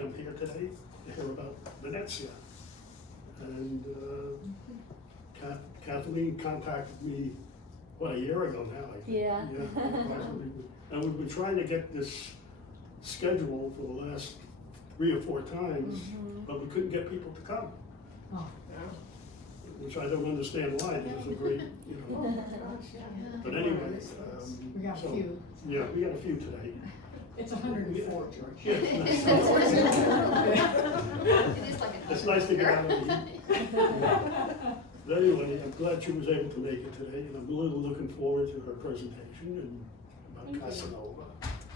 come here today to hear about Venezia. And Kathleen contacted me, what, a year ago now, I think. Yeah. And we've been trying to get this scheduled for the last 3 or 4 times, but we couldn't get people to come. Oh. Which I don't understand why. It was a great, But anyway, We got a few. Yeah, we got a few today. It's 104, George. Yeah, It is like it's nice to get out of the heat. But anyway, I'm glad she was able to make it today, and I'm really looking forward to her presentation and about Thank you. Casanova.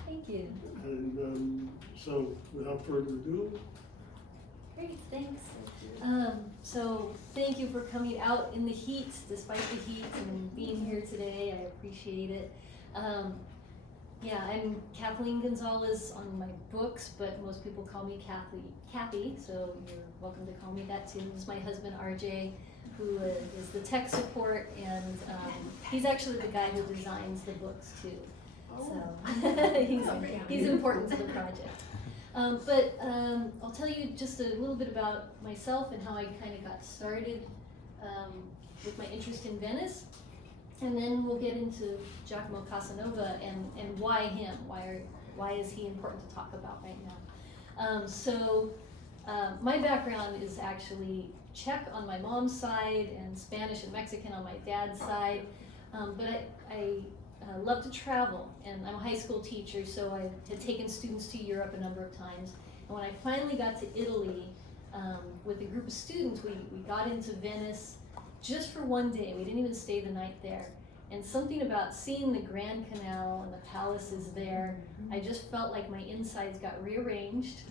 Thank you. And so, without further ado, Great, thanks. So thank you for coming out in the heat, despite the heat, and being here today. I appreciate it. Yeah, I'm Kathleen Gonzalez on my books, but most people call me Kathy, so you're welcome to call me that too. This is my husband, RJ, who is the tech support, and he's actually the guy who designs the books too. So he's important to the project. But I'll tell you just a little bit about myself and how I kind of got started with my interest in Venice. And then we'll get into Giacomo Casanova and why him, why is he important to talk about right now. My background is actually Czech on my mom's side and Spanish and Mexican on my dad's side. But I love to travel, and I'm a high school teacher, so I had taken students to Europe a number of times. And when I finally got to Italy with a group of students, we got into Venice just for one day. We didn't even stay the night there. And something about seeing the Grand Canal and the palaces there, I just felt like my insides got rearranged.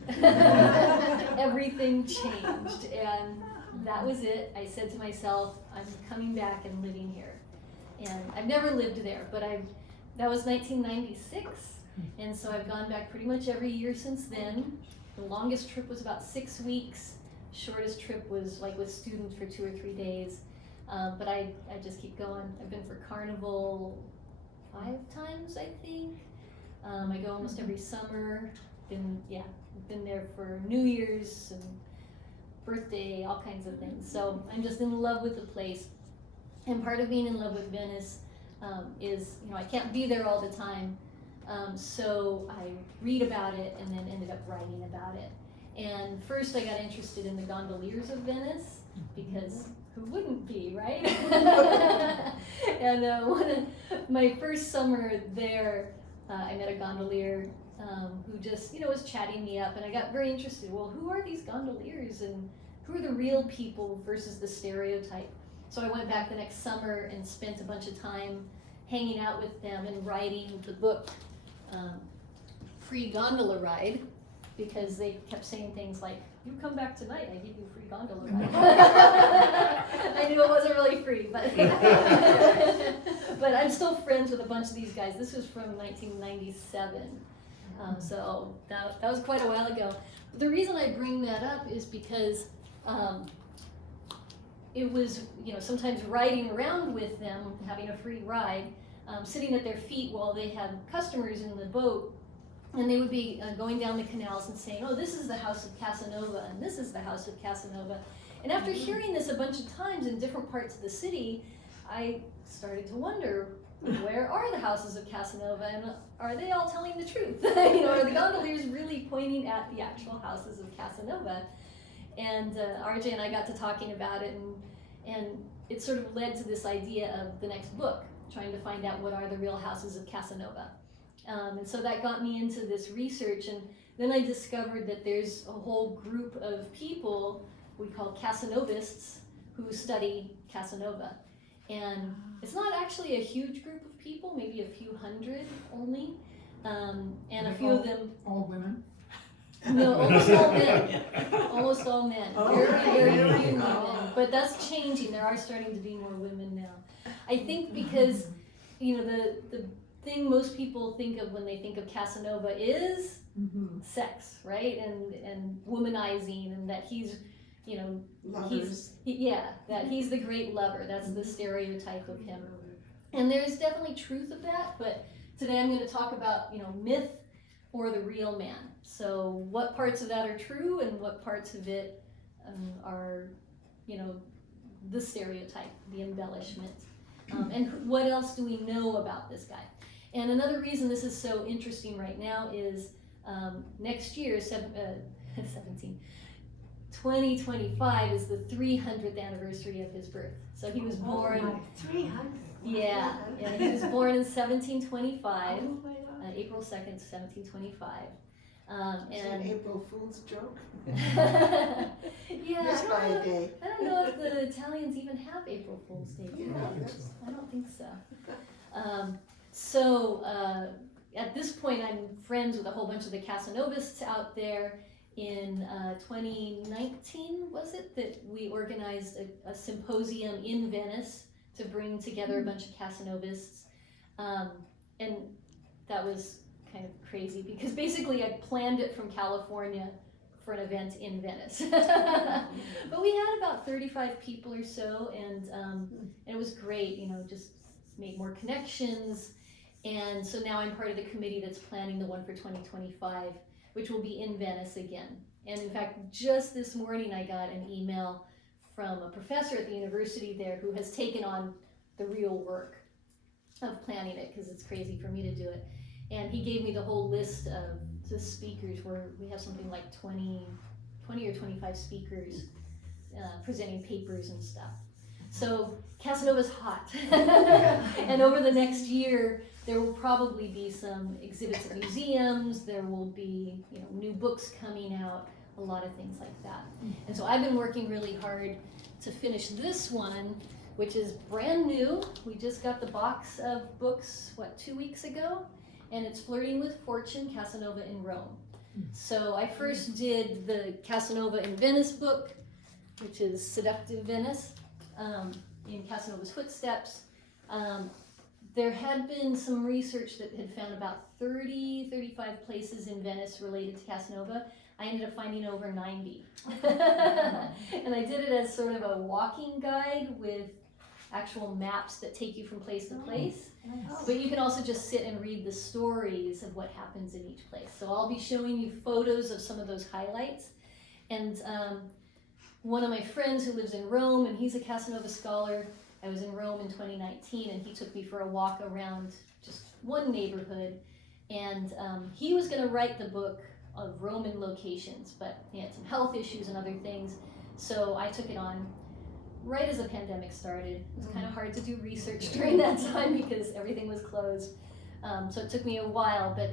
Everything changed, and that was it. I said to myself, I'm coming back and living here. And I've never lived there, but that was 1996, and so I've gone back pretty much every year since then. The longest trip was about 6 weeks. Shortest trip was like with students for 2 or 3 days. But I just keep going. I've been for Carnival 5 times, I think. I go almost every summer. Been there for New Year's and birthday, all kinds of things. So I'm just in love with the place. And part of being in love with Venice is, I can't be there all the time. So I read about it and then ended up writing about it. And first I got interested in the gondoliers of Venice, because who wouldn't be, right? And my first summer there, I met a gondolier who just, was chatting me up, and I got very interested. Well, who are these gondoliers, and who are the real people versus the stereotype? So I went back the next summer and spent a bunch of time hanging out with them and writing the book, Free Gondola Ride, because they kept saying things like, you come back tonight, I give you a free gondola ride. I knew it wasn't really free, but but I'm still friends with a bunch of these guys. This was from 1997, so that was quite a while ago. The reason I bring that up is because it was, sometimes riding around with them, having a free ride, sitting at their feet while they had customers in the boat, and they would be going down the canals and saying, oh, this is the house of Casanova, and this is the house of Casanova. And after hearing this a bunch of times in different parts of the city, I started to wonder, where are the houses of Casanova, and are they all telling the truth? Are the gondoliers really pointing at the actual houses of Casanova? And RJ and I got to talking about it, and it sort of led to this idea of the next book, trying to find out what are the real houses of Casanova. And so that got me into this research, and then I discovered that there's a whole group of people we call Casanovists who study Casanova. And it's not actually a huge group of people, maybe a few hundred only, and a few of them... All women? No, almost all men. Almost all men. Very few women. But that's changing. There are starting to be more women now. I think because, the thing most people think of when they think of Casanova is sex, right? And womanizing, and that he's, that he's the great lover. That's the stereotype of him. And there's definitely truth of that, but today I'm going to talk about, myth or the real man. So what parts of that are true and what parts of it are, the stereotype, the embellishment. And what else do we know about this guy? And another reason this is so interesting right now is next year, 2025 is the 300th anniversary of his birth. So he was born. 300. Yeah, he was born in 1725, Oh my God. April 2nd, 1725. Is it an April Fool's joke? Yeah, Just by a day. I don't know if the Italians even have April Fool's Day. Do Yeah, they? that's- I don't think so. So at this point, I'm friends with a whole bunch of the Casanovists out there. In 2019, was it, that we organized a symposium in Venice to bring together a bunch of Casanovists. And that was kind of crazy because basically I planned it from California for an event in Venice. But we had about 35 people or so, and it was great, just made more connections. And so now I'm part of the committee that's planning the one for 2025, which will be in Venice again. And in fact, just this morning I got an email from a professor at the university there who has taken on the real work of planning it, because it's crazy for me to do it. And he gave me the whole list of the speakers, where we have something like 20 or 25 speakers presenting papers and stuff. So Casanova's hot. And over the next year, there will probably be some exhibits at museums, there will be new books coming out, a lot of things like that. And so I've been working really hard to finish this one, which is brand new. We just got the box of books, 2 weeks ago? And it's Flirting with Fortune, Casanova in Rome. So I first did the Casanova in Venice book, which is Seductive Venice, in Casanova's footsteps. There had been some research that had found about 35 places in Venice related to Casanova. I ended up finding over 90. And I did it as sort of a walking guide with actual maps that take you from place to place. But you can also just sit and read the stories of what happens in each place. So I'll be showing you photos of some of those highlights. And one of my friends who lives in Rome, and he's a Casanova scholar, I was in Rome in 2019, and he took me for a walk around just one neighborhood. And he was going to write the book of Roman locations, but he had some health issues and other things. So I took it on right as the pandemic started. It was kind of hard to do research during that time because everything was closed. So it took me a while, but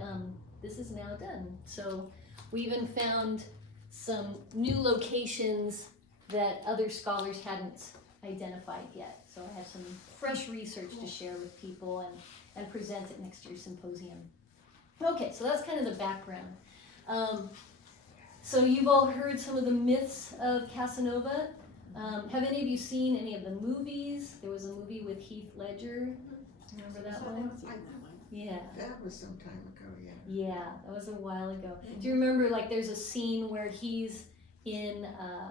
this is now done. So we even found some new locations that other scholars hadn't identified yet. So I have some fresh research to share with people and present at next year's symposium. Okay, so that's kind of the background. So you've all heard some of the myths of Casanova. Have any of you seen any of the movies? There was a movie with Heath Ledger. Remember that one? Yeah. That was some time ago, yeah. Yeah, that was a while ago. Do you remember, there's a scene where he's in a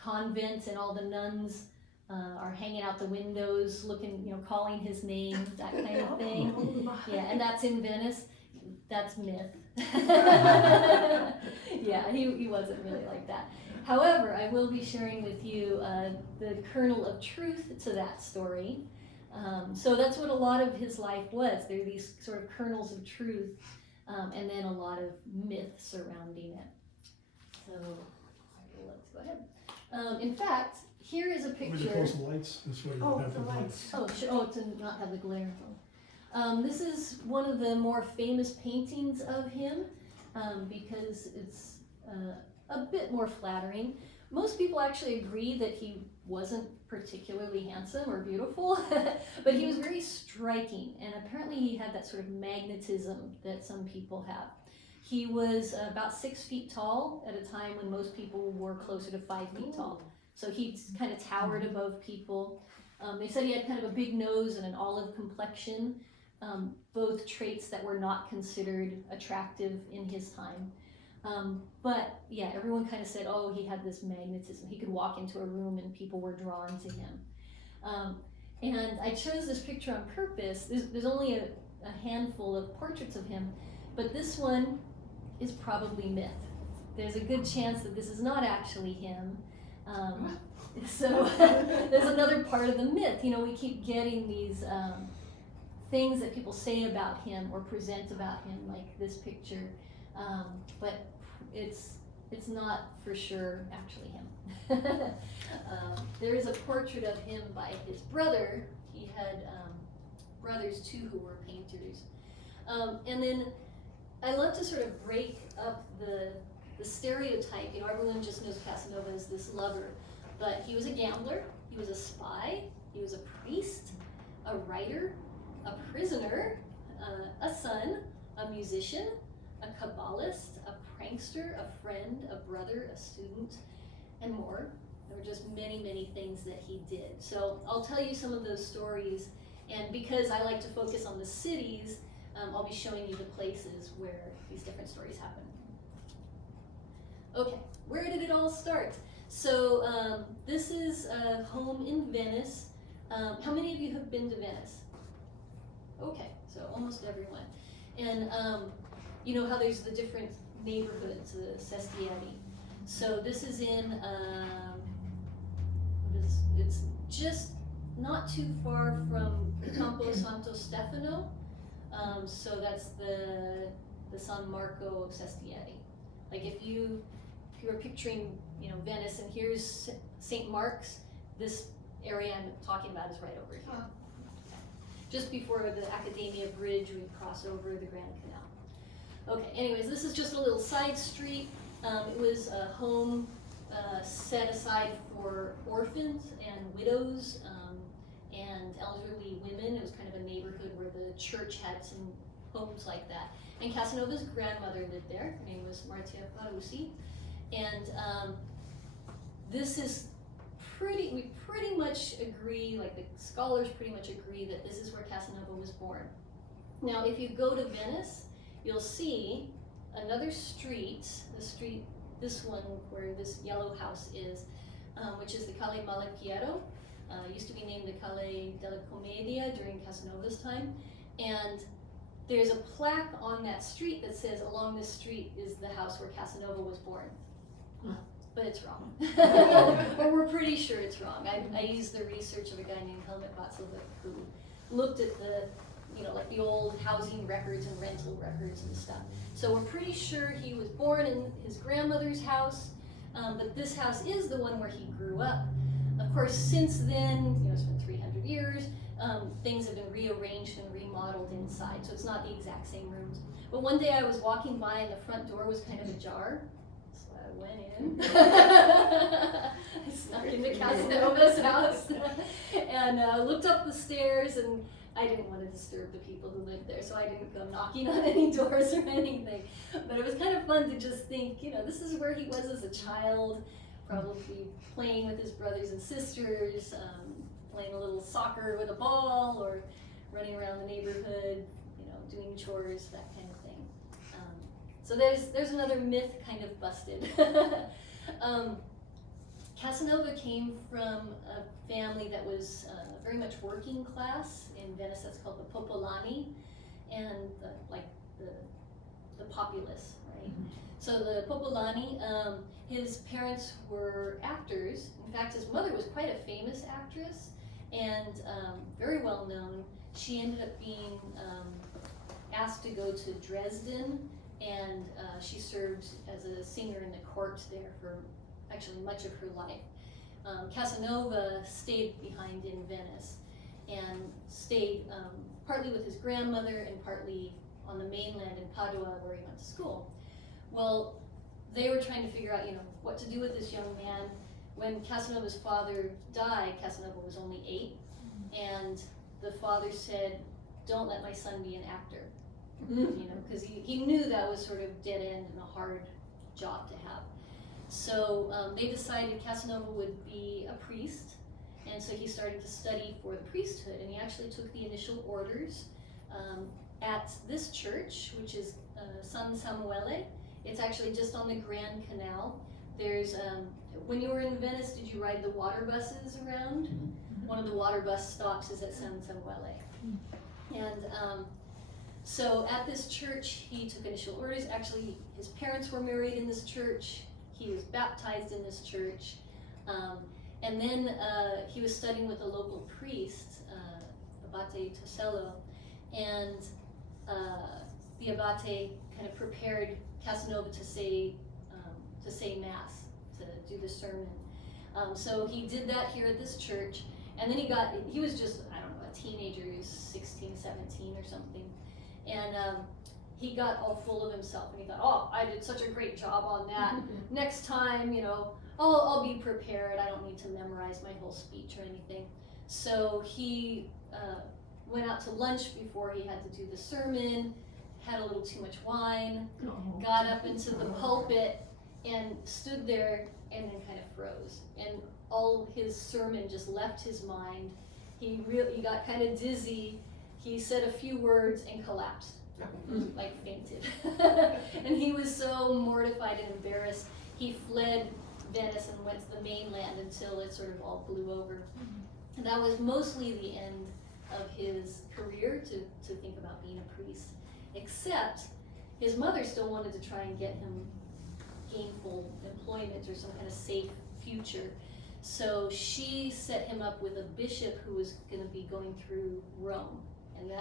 convent and all the nuns are hanging out the windows looking, calling his name, that kind of thing? Yeah, and that's in Venice. That's myth. Yeah, he wasn't really like that. However, I will be sharing with you the kernel of truth to that story. So that's what a lot of his life was. There are these sort of kernels of truth, and then a lot of myth surrounding it. So let's go ahead. In fact, here is a We're picture. gonna close the lights, this way you Oh, don't have the the lights. To not have the glare. This is one of the more famous paintings of him because it's a bit more flattering. Most people actually agree that he wasn't particularly handsome or beautiful, but he was very striking, and apparently he had that sort of magnetism that some people have. He was about 6 feet tall at a time when most people were closer to 5 feet tall. So he kind of towered above people. They said he had kind of a big nose and an olive complexion, both traits that were not considered attractive in his time. But yeah, everyone kind of said, oh, he had this magnetism. He could walk into a room and people were drawn to him. And I chose this picture on purpose. There's only a handful of portraits of him But this one is probably myth. There's a good chance that this is not actually him. So there's another part of the myth. You know, we keep getting these things that people say about him or present about him, like this picture, but it's not for sure actually him. There is a portrait of him by his brother. He had brothers too who were painters. And then I love to sort of break up the stereotype. You know, everyone just knows Casanova as this lover, but he was a gambler, he was a spy, he was a priest, a writer, a prisoner, a son, a musician, a Kabbalist, a prankster, a friend, a brother, a student, and more. There were just many, many things that he did. So I'll tell you some of those stories, and because I like to focus on the cities, I'll be showing you the places where these different stories happen. Okay, where did it all start? So this is a home in Venice. How many of you have been to Venice? Okay, so almost everyone. And you know how there's the different neighborhoods, the sestieri. So this is in, it's just not too far from Campo Santo Stefano. So that's the San Marco sestieri. Like if you were picturing, you know, Venice, and here's St. Mark's, this area I'm talking about is right over here. Huh. Just before the Academia Bridge, we cross over the Grand Canal. Okay, anyways, this is just a little side street. It was a home set aside for orphans and widows and elderly women. It was kind of a neighborhood where the church had some homes like that. And Casanova's grandmother lived there. Her name was Martia Parussi. And this is we pretty much agree, like the scholars pretty much agree that this is where Casanova was born. Now, if you go to Venice, you'll see another street, this one where this yellow house is, which is the Calle Malapiero. Used to be named the Calle della Commedia during Casanova's time. And there's a plaque on that street that says, along this street is the house where Casanova was born. But it's wrong. Or we're pretty sure it's wrong. I used the research of a guy named Helmut Batzelvik who looked at the, you know, like the old housing records and rental records and stuff. So we're pretty sure he was born in his grandmother's house, but this house is the one where he grew up. Of course, since then, you know, it's been 300 years, things have been rearranged and remodeled inside, so it's not the exact same rooms. But one day I was walking by and the front door was kind of ajar. I went in, I snuck into Casanova's house and looked up the stairs, and I didn't want to disturb the people who lived there, so I didn't go knocking on any doors or anything. But it was kind of fun to just think, you know, this is where he was as a child, probably playing with his brothers and sisters, playing a little soccer with a ball, or running around the neighborhood, you know, doing chores, that kind of thing. So there's another myth kind of busted. Casanova came from a family that was very much working class. In Venice, that's called the Popolani, and the populace, right? Mm-hmm. So the Popolani, his parents were actors. In fact, his mother was quite a famous actress and very well known. She ended up being asked to go to Dresden, and she served as a singer in the court there for actually much of her life. Casanova stayed behind in Venice and stayed partly with his grandmother and partly on the mainland in Padua where he went to school. Well, they were trying to figure out, you know, what to do with this young man. When Casanova's father died, Casanova was only 8, and the father said, "Don't let my son be an actor." You know, because he knew that was sort of dead end and a hard job to have. So they decided Casanova would be a priest, and so he started to study for the priesthood, and he actually took the initial orders at this church, which is San Samuele. It's actually just on the Grand Canal. There's, when you were in Venice, did you ride the water buses around? Mm-hmm. One of the water bus stops is at San Samuele. And So at this church, he took initial orders. Actually, his parents were married in this church. He was baptized in this church. And then he was studying with a local priest, Abate Tosello, and the Abate kind of prepared Casanova to say Mass, to do the sermon. So he did that here at this church, and then he was just, I don't know, a teenager, he was 16, 17 or something, and he got all full of himself, and he thought, oh, I did such a great job on that. Next time, I'll be prepared. I don't need to memorize my whole speech or anything. So he went out to lunch before he had to do the sermon, had a little too much wine, got up into the pulpit and stood there and then kind of froze. And all his sermon just left his mind. He got kind of dizzy. He said a few words and collapsed, like fainted. And he was so mortified and embarrassed. He fled Venice and went to the mainland until it sort of all blew over. And that was mostly the end of his career to think about being a priest, except his mother still wanted to try and get him gainful employment or some kind of safe future. So she set him up with a bishop who was going to be going through Rome. And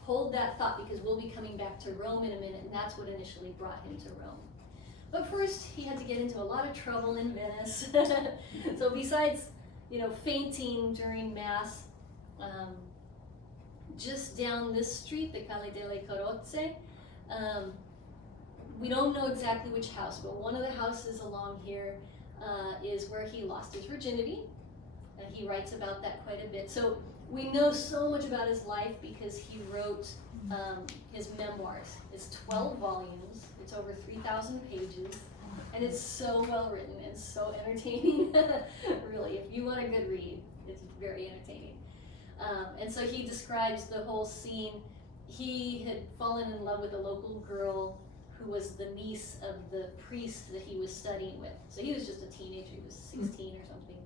hold that thought, because we'll be coming back to Rome in a minute, and that's what initially brought him to Rome. But first, he had to get into a lot of trouble in Venice. So besides, fainting during Mass, just down this street, the Calle delle Carrozze, we don't know exactly which house, but one of the houses along here is where he lost his virginity, and he writes about that quite a bit. So we know so much about his life because he wrote his memoirs. It's 12 volumes, it's over 3,000 pages, and it's so well written and so entertaining. Really, if you want a good read, it's very entertaining. And so he describes the whole scene. He had fallen in love with a local girl who was the niece of the priest that he was studying with. So he was just a teenager, he was 16 or something.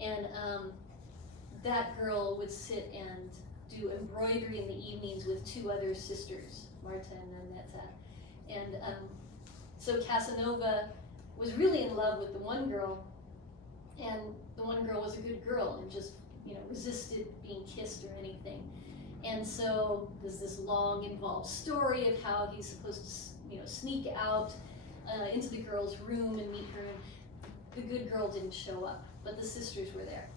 And that girl would sit and do embroidery in the evenings with two other sisters, Marta and Annetta. And so Casanova was really in love with the one girl, and the one girl was a good girl and just resisted being kissed or anything. And so there's this long, involved story of how he's supposed to, sneak out into the girl's room and meet her. The good girl didn't show up, but the sisters were there.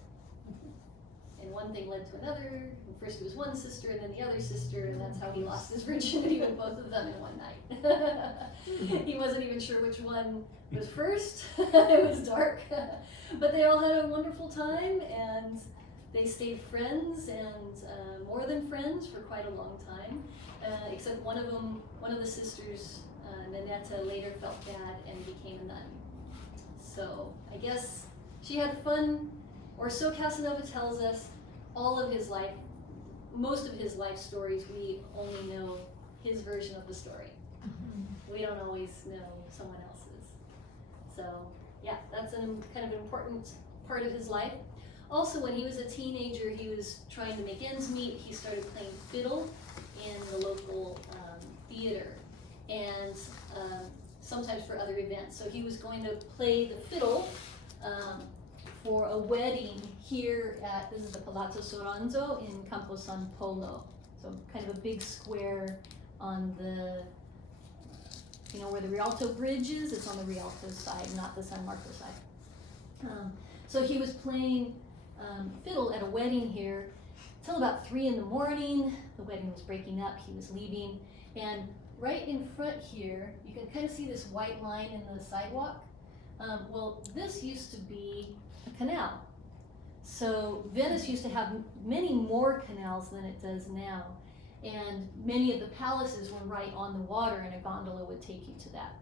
And one thing led to another. First it was one sister, and then the other sister, and that's how he lost his virginity with both of them in one night. He wasn't even sure which one was first. It was dark. But they all had a wonderful time, and they stayed friends, and more than friends for quite a long time. Except one of the sisters, Nanetta, later felt bad and became a nun. So I guess she had fun, or so Casanova tells us. All of his life, most of his life stories, we only know his version of the story. We don't always know someone else's. So yeah, that's kind of an important part of his life. Also, when he was a teenager, he was trying to make ends meet. He started playing fiddle in the local theater, and sometimes for other events. So he was going to play the fiddle for a wedding here this is the Palazzo Soranzo in Campo San Polo. So kind of a big square on the, where the Rialto Bridge is. It's on the Rialto side, not the San Marco side. So he was playing fiddle at a wedding here till about 3 in the morning. The wedding was breaking up, he was leaving. And right in front here, you can kind of see this white line in the sidewalk. Well, this used to be a canal. So Venice used to have many more canals than it does now. And many of the palaces were right on the water, and a gondola would take you to that.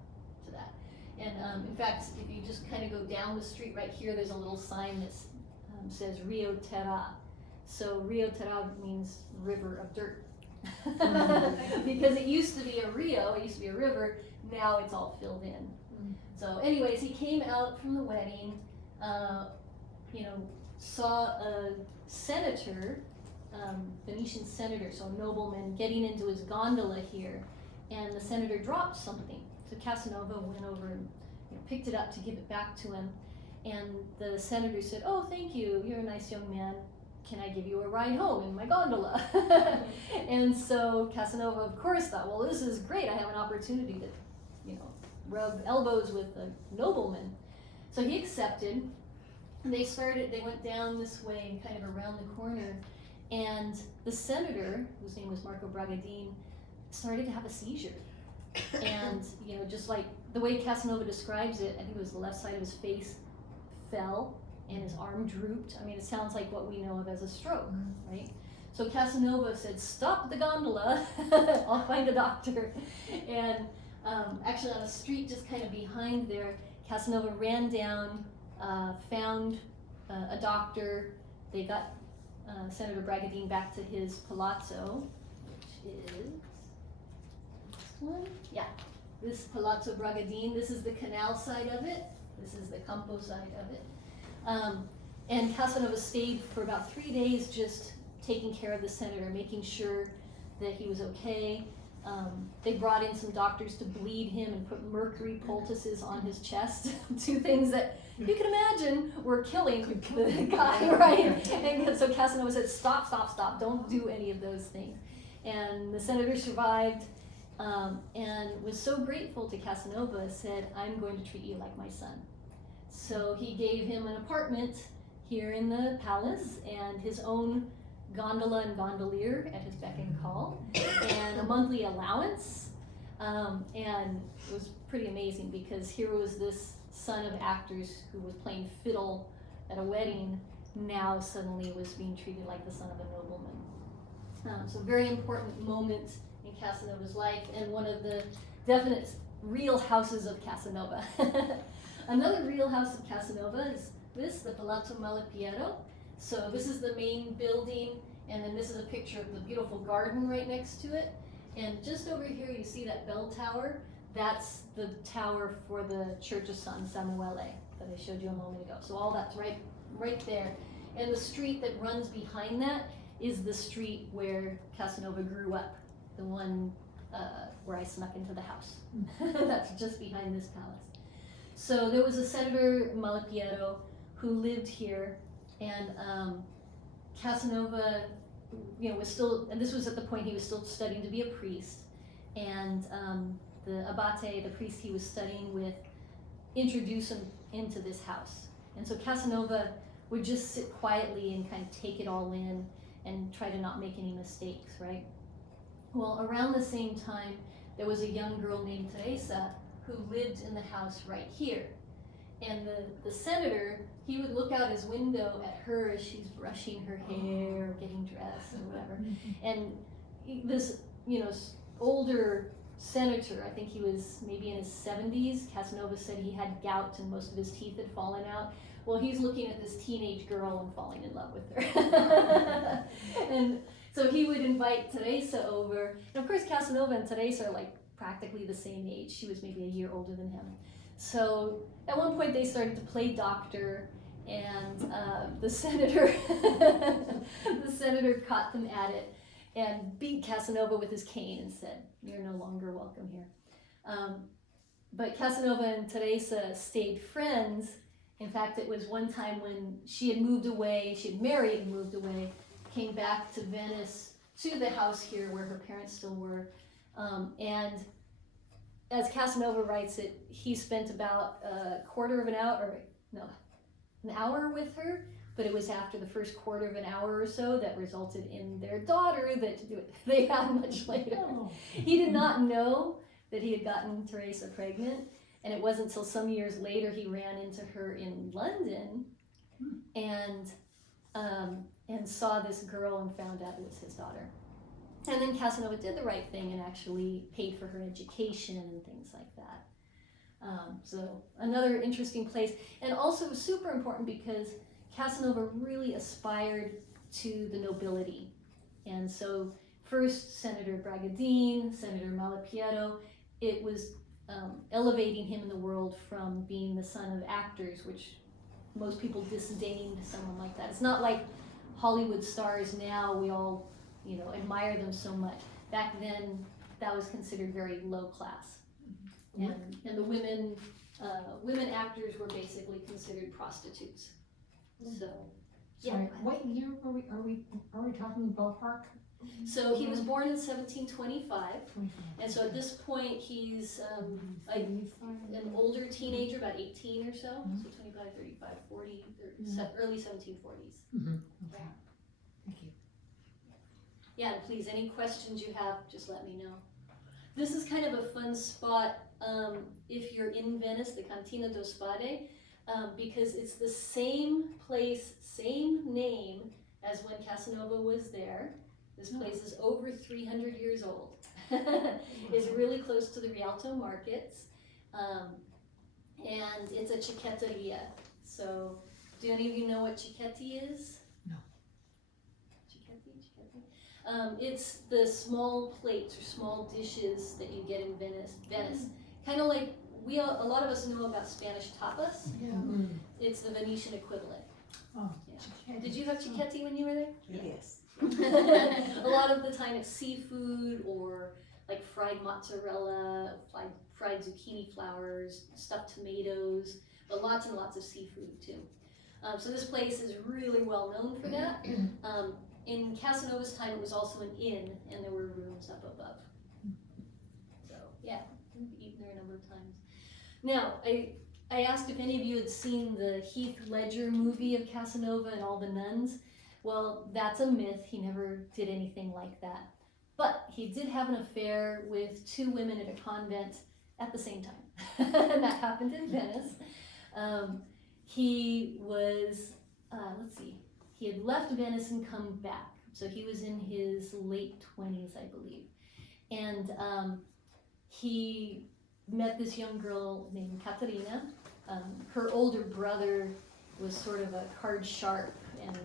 And in fact, if you just kind of go down the street right here, there's a little sign that says Rio Terra. So Rio Terra means river of dirt. Because it used to be a rio, it used to be a river, now it's all filled in. So anyways, he came out from the wedding, saw a senator Venetian senator, so a nobleman, getting into his gondola here, and the senator dropped something. So Casanova went over and picked it up to give it back to him, and the senator said, "Oh, thank you, you're a nice young man. Can I give you a ride home in my gondola?" And so Casanova, of course, thought, well, this is great. I have an opportunity to, rub elbows with a nobleman. So he accepted. And they went down this way and kind of around the corner. And the senator, whose name was Marco Bragadin, started to have a seizure. And, just like the way Casanova describes it, I think it was the left side of his face fell and his arm drooped. I mean, it sounds like what we know of as a stroke, right? So Casanova said, "Stop the gondola, I'll find a doctor." And actually on a street just kind of behind there, Casanova ran down, found a doctor. They got Senator Bragadin back to his palazzo, which is this one. Yeah, this Palazzo Bragadin. This is the canal side of it. This is the Campo side of it. And Casanova stayed for about 3 days just taking care of the senator, making sure that he was okay. They brought in some doctors to bleed him and put mercury poultices on his chest, two things that you can imagine were killing the guy, right? And so Casanova said, "Stop, stop, stop, don't do any of those things." And the senator survived, and was so grateful to Casanova, said, "I'm going to treat you like my son." So he gave him an apartment here in the palace and his own gondola and gondolier at his beck and call, and a monthly allowance. And it was pretty amazing because here was this son of actors who was playing fiddle at a wedding, now suddenly was being treated like the son of a nobleman. So very important moment in Casanova's life, and one of the definite real houses of Casanova. Another real house of Casanova is this, the Palazzo Malipiero. So this is the main building, and then this is a picture of the beautiful garden right next to it. And just over here you see that bell tower. That's the tower for the Church of San Samuele that I showed you a moment ago. So all that's right there. And the street that runs behind that is the street where Casanova grew up, the one where I snuck into the house. That's just behind this palace. So there was a Senator Malipiero who lived here, and Casanova, was still, and this was at the point he was still studying to be a priest, and the abate, the priest he was studying with, introduced him into this house. And so Casanova would just sit quietly and kind of take it all in and try to not make any mistakes, right? Well, around the same time, there was a young girl named Teresa who lived in the house right here. And the senator, he would look out his window at her as she's brushing her hair, or getting dressed, or whatever. And this, older senator, I think he was maybe in his 70s, Casanova said he had gout and most of his teeth had fallen out. Well, he's looking at this teenage girl and falling in love with her. And so he would invite Teresa over. And of course, Casanova and Teresa are like practically the same age. She was maybe a year older than him. So at one point they started to play doctor, and the senator caught them at it and beat Casanova with his cane and said, "You're no longer welcome here." But Casanova and Teresa stayed friends. In fact, it was one time when she had moved away, she had married and moved away, came back to Venice, to the house here where her parents still were, and as Casanova writes it, he spent about an hour with her, but it was after the first quarter of an hour or so that resulted in their daughter that they had much later. Oh. He did not know that he had gotten Teresa pregnant, and it wasn't until some years later he ran into her in London and saw this girl and found out it was his daughter. And then Casanova did the right thing and actually paid for her education and things like that. So another interesting place, and also super important because Casanova really aspired to the nobility. And so first Senator Bragadin, Senator Malipiero, it was elevating him in the world from being the son of actors, which most people disdained someone like that. It's not like Hollywood stars now, we all, admire them so much. Back then, that was considered very low class. And the women actors were basically considered prostitutes. So, yeah. Sorry, what year are we talking ballpark? So he was born in 1725, 25. and so at this point he's an older teenager, about 18 or so, so 25, 35, 40, early 1740s. Mm-hmm. Okay. Thank you. Yeah, and please, any questions you have, just let me know. This is kind of a fun spot if you're in Venice, the Cantina do Spade, because it's the same place, same name as when Casanova was there. This place is over 300 years old. It's really close to the Rialto markets, and it's a ciccheteria. So, do any of you know what cicchetti is? No. Cicchetti? It's the small plates or small dishes that you get in Venice. Kind of like a lot of us know about Spanish tapas. Yeah. It's the Venetian equivalent. Oh. Yeah. Did you have cicchetti when you were there? Yes. A lot of the time it's seafood or like fried mozzarella, fried zucchini flowers, stuffed tomatoes, but lots and lots of seafood too. So this place is really well known for that. In Casanova's time, it was also an inn, and there were rooms up above. So yeah, we've eaten there a number of times. Now, I asked if any of you had seen the Heath Ledger movie of Casanova and all the nuns. Well, that's a myth. He never did anything like that. But he did have an affair with 2 women at a convent at the same time. And that happened in Venice. He was, he had left Venice and come back. So he was in his late 20s, I believe. And he met this young girl named Caterina. Her older brother was sort of a card sharp and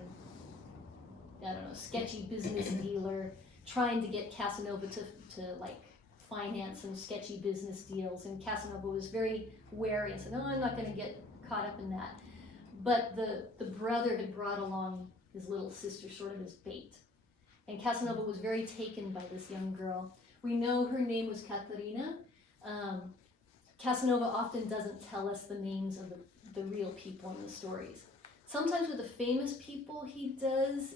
sketchy business dealer, trying to get Casanova to finance some sketchy business deals, and Casanova was very wary and said, "No, I'm not going to get caught up in that." But the brother had brought along his little sister sort of as bait, and Casanova was very taken by this young girl. We know her name was Caterina. Casanova often doesn't tell us the names of the real people in the stories. Sometimes with the famous people he does,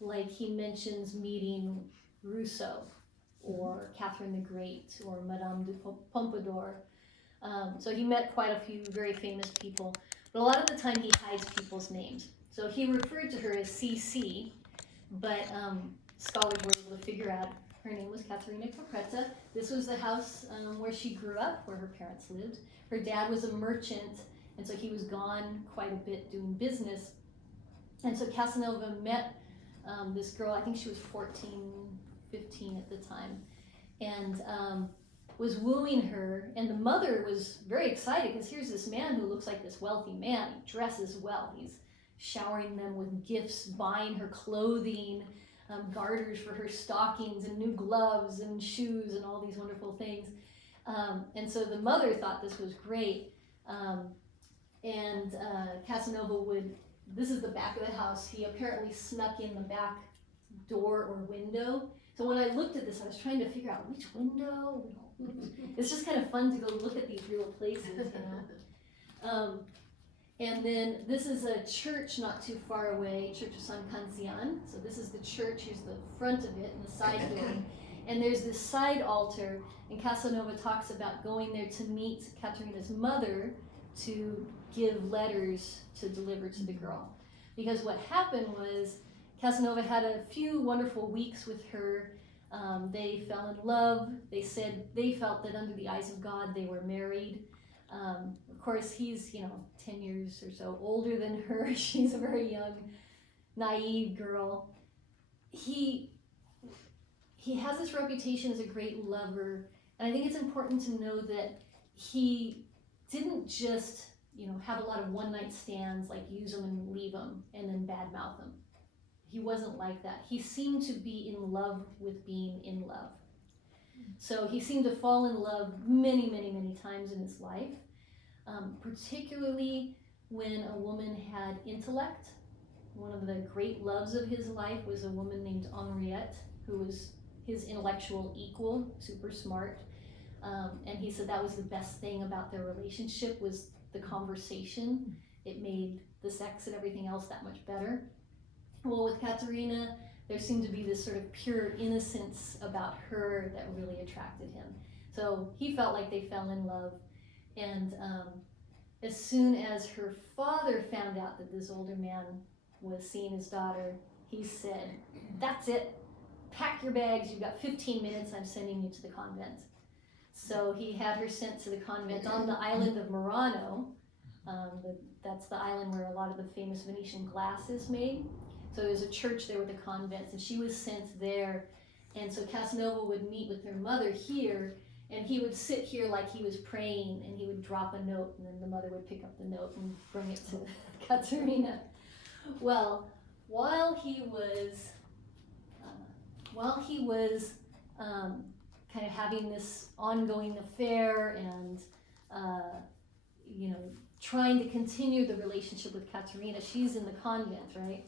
like he mentions meeting Rousseau or Catherine the Great or Madame de Pompadour. So he met quite a few very famous people, but a lot of the time he hides people's names. So he referred to her as CC, but scholars were able to figure out her name was Caterina Capretta. This was the house where she grew up, where her parents lived. Her dad was a merchant, and so he was gone quite a bit doing business. And so Casanova met this girl, I think she was 14, 15 at the time, and was wooing her. And the mother was very excited because here's this man who looks like this wealthy man. He dresses well. He's showering them with gifts, buying her clothing, garters for her stockings and new gloves and shoes and all these wonderful things. And so the mother thought this was great. And Casanova this is the back of the house, he apparently snuck in the back door or window. So when I looked at this, I was trying to figure out which window. It's just kind of fun to go look at these real places, And then this is a church not too far away, Church of San Canzian. So this is the church, here's the front of it and the side door. And there's this side altar, and Casanova talks about going there to meet Caterina's mother to give letters to deliver to the girl. Because what happened was Casanova had a few wonderful weeks with her. They fell in love. They said they felt that under the eyes of God they were married. Of course, he's 10 years or so older than her. She's a very young, naive girl. He has this reputation as a great lover, and I think it's important to know that he didn't just have a lot of one-night stands, like use them and leave them and then badmouth them. He wasn't like that. He seemed to be in love with being in love. So he seemed to fall in love many, many, many times in his life, particularly when a woman had intellect one of the great loves of his life was a woman named Henriette, who was his intellectual equal, super smart. And he said that was the best thing about their relationship was the conversation. It made the sex and everything else that much better. Well, with Katerina, there seemed to be this sort of pure innocence about her that really attracted him. So he felt like they fell in love. And as soon as her father found out that this older man was seeing his daughter, he said, "That's it. Pack your bags. You've got 15 minutes. I'm sending you to the convent." So he had her sent to the convent on the island of Murano. That's the island where a lot of the famous Venetian glass is made. So there's a church there with the convents, and she was sent there. And so Casanova would meet with her mother here, and he would sit here like he was praying, and he would drop a note, and then the mother would pick up the note and bring it to Caterina. Well, while he was kind of having this ongoing affair and trying to continue the relationship with Caterina, she's in the convent, right?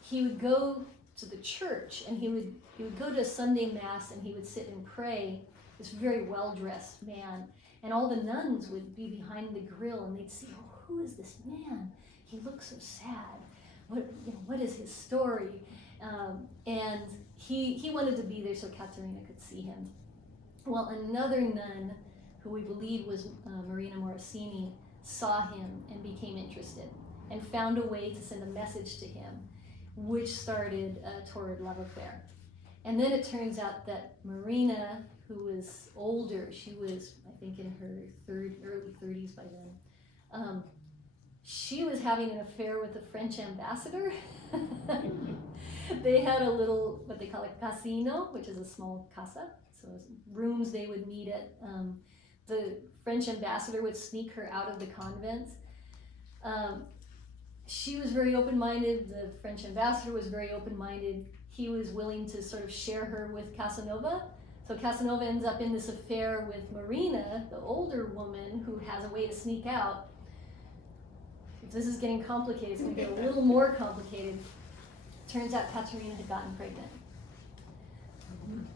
He would go to the church, and he would go to a Sunday mass, and he would sit and pray. This very well-dressed man, and all the nuns would be behind the grill, and they'd say, "Oh, who is this man? He looks so sad. What is his story?" And he wanted to be there so Caterina could see him. Well, another nun, who we believe was Marina Morosini, saw him and became interested and found a way to send a message to him, which started a torrid love affair. And then it turns out that Marina, who was older, she was, I think, in her early 30s by then, she was having an affair with the French ambassador. They had a little, what they call a casino, which is a small casa, so rooms they would meet at. The French ambassador would sneak her out of the convent. She was very open-minded, the French ambassador was very open-minded. He was willing to sort of share her with Casanova. So Casanova ends up in this affair with Marina, the older woman who has a way to sneak out. If this is getting complicated, it's going to get a little more complicated. Turns out Caterina had gotten pregnant.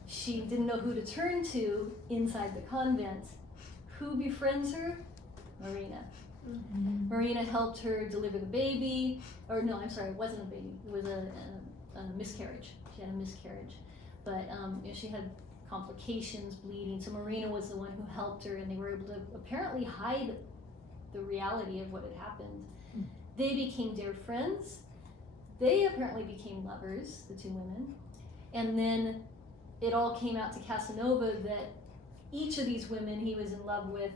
She didn't know who to turn to inside the convent. Who befriends her? Marina. Mm-hmm. Marina helped her deliver the baby, or no, I'm sorry, it wasn't a baby. It was a miscarriage. She had a miscarriage, but she had complications, bleeding. So Marina was the one who helped her, and they were able to apparently hide the reality of what had happened. Mm. They became dear friends. They apparently became lovers, the two women, and then it all came out to Casanova that each of these women he was in love with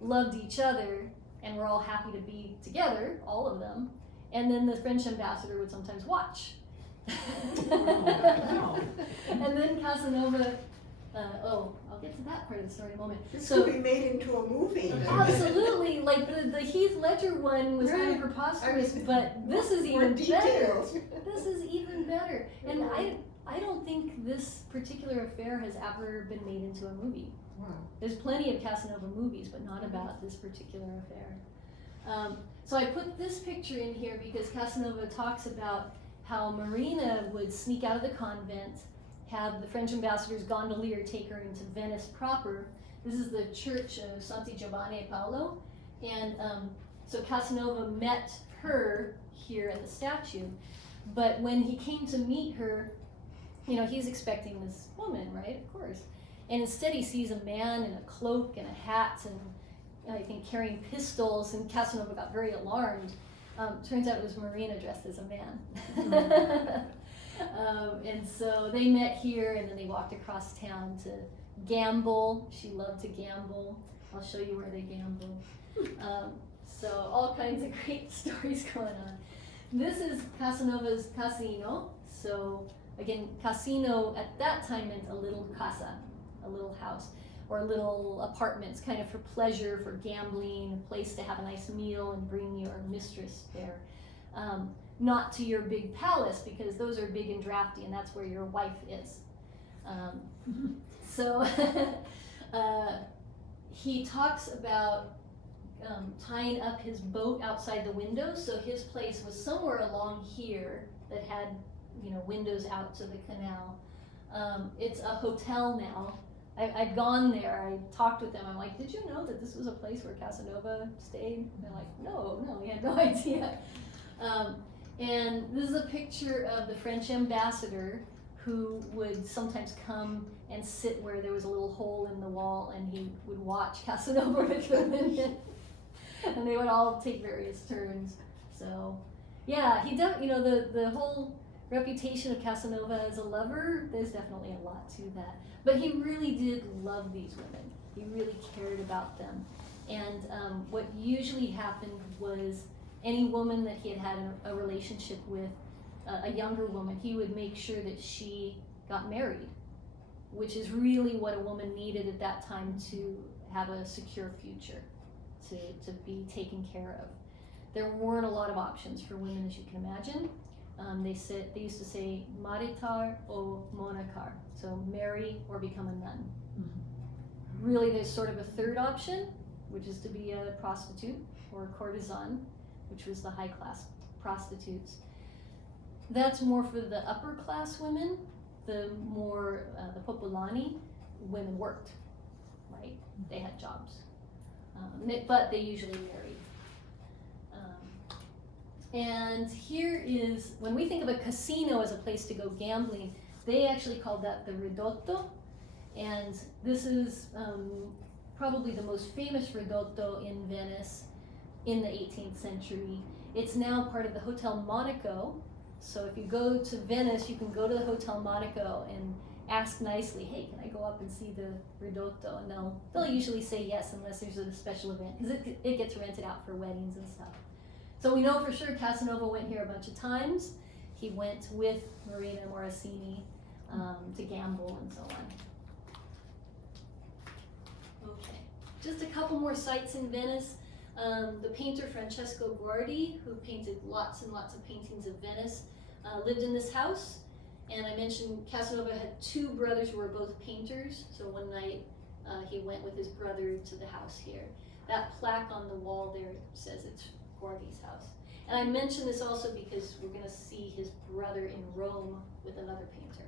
loved each other and were all happy to be together, all of them. And then the French ambassador would sometimes watch. And then Casanova, I'll get to that part of the story in a moment. This could be made into a movie. Absolutely, like the Heath Ledger one was kind of preposterous, but this is even better. This is even better. And I don't think this particular affair has ever been made into a movie. Wow. There's plenty of Casanova movies, but not about this particular affair. So I put this picture in here because Casanova talks about how Marina would sneak out of the convent, have the French ambassador's gondolier take her into Venice proper. This is the church of Santi Giovanni e Paolo. And so Casanova met her here at the statue. But when he came to meet her, he's expecting this woman, right? Of course. And instead he sees a man in a cloak and a hat and I think carrying pistols, and Casanova got very alarmed. Turns out it was Marina dressed as a man. And so they met here, and then they walked across town to gamble. She loved to gamble. I'll show you where they gamble. So all kinds of great stories going on. This is Casanova's casino. So again, casino at that time meant a little casa, a little house, or little apartments, kind of for pleasure, for gambling, a place to have a nice meal and bring your mistress there. Not to your big palace, because those are big and drafty, and that's where your wife is. So he talks about tying up his boat outside the window, so his place was somewhere along here that had, windows out to the canal. It's a hotel now. I'd gone there, I talked with them, I'm like, did you know that this was a place where Casanova stayed? And they're like, no, we had no idea. And this is a picture of the French ambassador who would sometimes come and sit where there was a little hole in the wall, and he would watch Casanova with them in it. And they would all take various turns. So, yeah, the whole reputation of Casanova as a lover, there's definitely a lot to that. But he really did love these women. He really cared about them. And what usually happened was any woman that he had a relationship with, a younger woman, he would make sure that she got married, which is really what a woman needed at that time to have a secure future, to be taken care of. There weren't a lot of options for women, as you can imagine. They used to say maritar o monacar, so marry or become a nun. Mm-hmm. Really, there's sort of a third option, which is to be a prostitute or a courtesan, which was the high class prostitutes. That's more for the upper class women. The more, the popolani, women worked, right? They had jobs, but they usually married. And here is, when we think of a casino as a place to go gambling, they actually called that the ridotto. And this is probably the most famous ridotto in Venice in the 18th century. It's now part of the Hotel Monaco. So if you go to Venice, you can go to the Hotel Monaco and ask nicely, hey, can I go up and see the ridotto? And they'll usually say yes, unless there's a special event, because it gets rented out for weddings and stuff. So we know for sure Casanova went here a bunch of times. He went with Marina Morosini to gamble and so on. Okay, just a couple more sites in Venice. The painter Francesco Guardi, who painted lots and lots of paintings of Venice, lived in this house. And I mentioned Casanova had two brothers who were both painters. So one night he went with his brother to the house here. That plaque on the wall there says it's Guardi's house. And I mention this also because we're going to see his brother in Rome with another painter.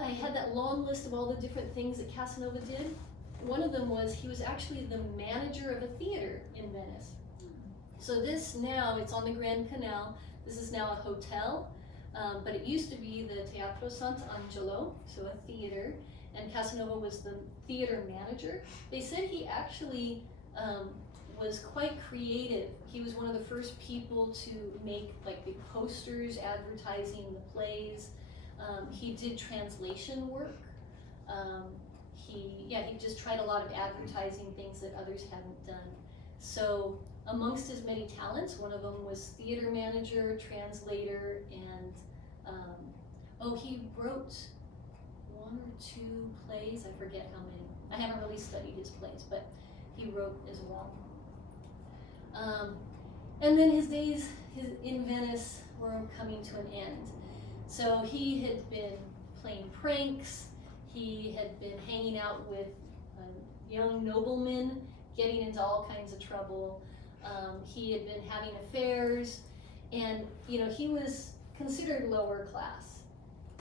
I had that long list of all the different things that Casanova did. One of them was he was actually the manager of a theater in Venice. So this now, it's on the Grand Canal. This is now a hotel, but it used to be the Teatro Sant'Angelo, so a theater, and Casanova was the theater manager. They said he actually was quite creative. He was one of the first people to make like big posters advertising the plays. He did translation work. He just tried a lot of advertising things that others hadn't done. So amongst his many talents, one of them was theater manager, translator, and he wrote one or two plays, I forget how many. I haven't really studied his plays, but he wrote as well. And then his days in Venice were coming to an end. So he had been playing pranks, he had been hanging out with young noblemen, getting into all kinds of trouble. He had been having affairs, and he was considered lower class.